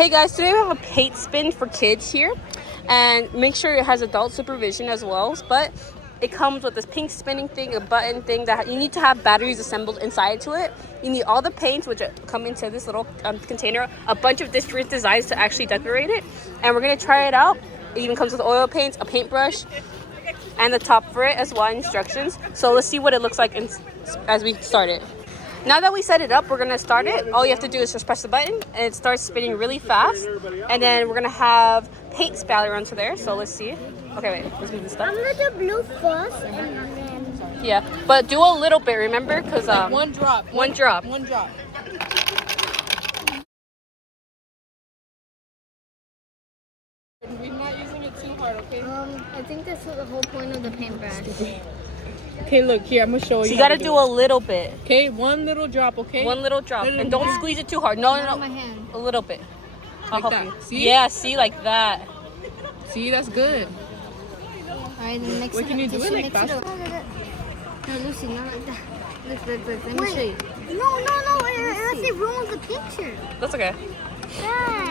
Hey guys, today we have a paint spin for kids here, and make sure it has adult supervision as well. But it comes with this pink spinning thing, a button thing that you need to have batteries assembled inside to it. You need all the paints, which come into this little container, a bunch of different designs to actually decorate it. And we're gonna try it out. It even comes with oil paints, a paintbrush, and the top for it as well, instructions. So let's see what it looks like as we start it. Now that we set it up, we're gonna start it. All you have to do is just press the button and it starts spinning really fast. And then we're gonna have paint spatter onto there. So let's see. Okay, wait, let's move this stuff. I'm gonna do blue first and then... Yeah, but do a little bit, remember? Because one drop. One drop. One drop. We're not using it too hard, okay? I think that's the whole point of the paintbrush. Okay, look here. I'm gonna show you. So you gotta do a little bit. Okay, one little drop. Okay. One little drop, Little and don't more. squeeze it too hard. No, Not no, my no. hand. A little bit. I'll Like help that. you. See? Yeah, see, like that. See, that's good. Alright, then next Wait, can you do it like fast? fast? No, Lucy, not like that. Look, let me show you. No, that's the wrong with the picture. That's okay. Yeah.